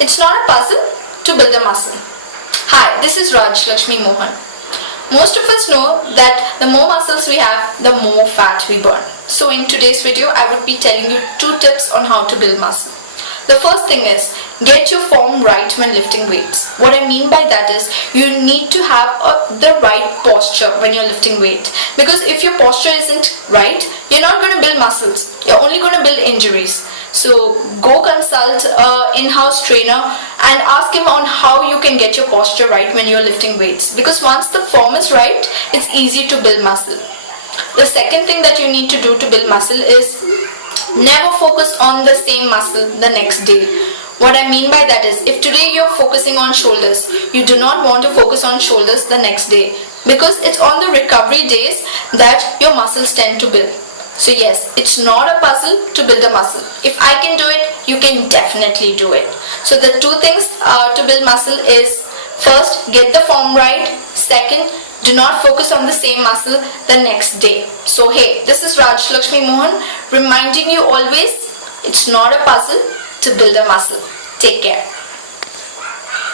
It's not a puzzle to build a muscle. Hi, this is Raj Lakshmi Mohan. Most of us know that the more muscles we have, the more fat we burn. So in today's video, I would be telling you 2 tips on how to build muscle. The first thing is, get your form right when lifting weights. What I mean by that is, you need to have the right posture when you're lifting weight. Because if your posture isn't right, you're not going to build muscles. You're only going to build injuries. So go consult an in-house trainer and ask him on how you can get your posture right when you're lifting weights. Because once the form is right, it's easy to build muscle. The second thing that you need to do to build muscle is never focus on the same muscle the next day. What I mean by that is, if today you're focusing on shoulders, you do not want to focus on shoulders the next day, because it's on the recovery days that your muscles tend to build. So yes, it's not a puzzle to build a muscle. If I can do it, you can definitely do it. So the 2 things to build muscle is, first, get the form right. Second, do not focus on the same muscle the next day. So hey, this is Raj Lakshmi Mohan reminding you always, it's not a puzzle to build a muscle. Take care.